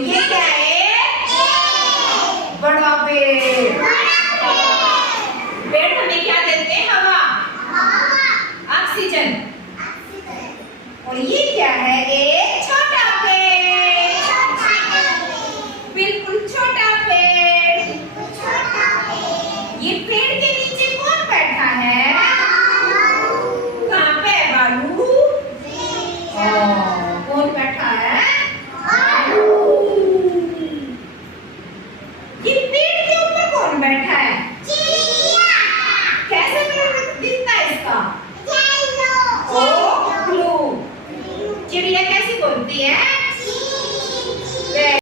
ये क्या है? बड़ा पेड़। पेड़ हमें क्या देते हैं? हवा, ऑक्सीजन।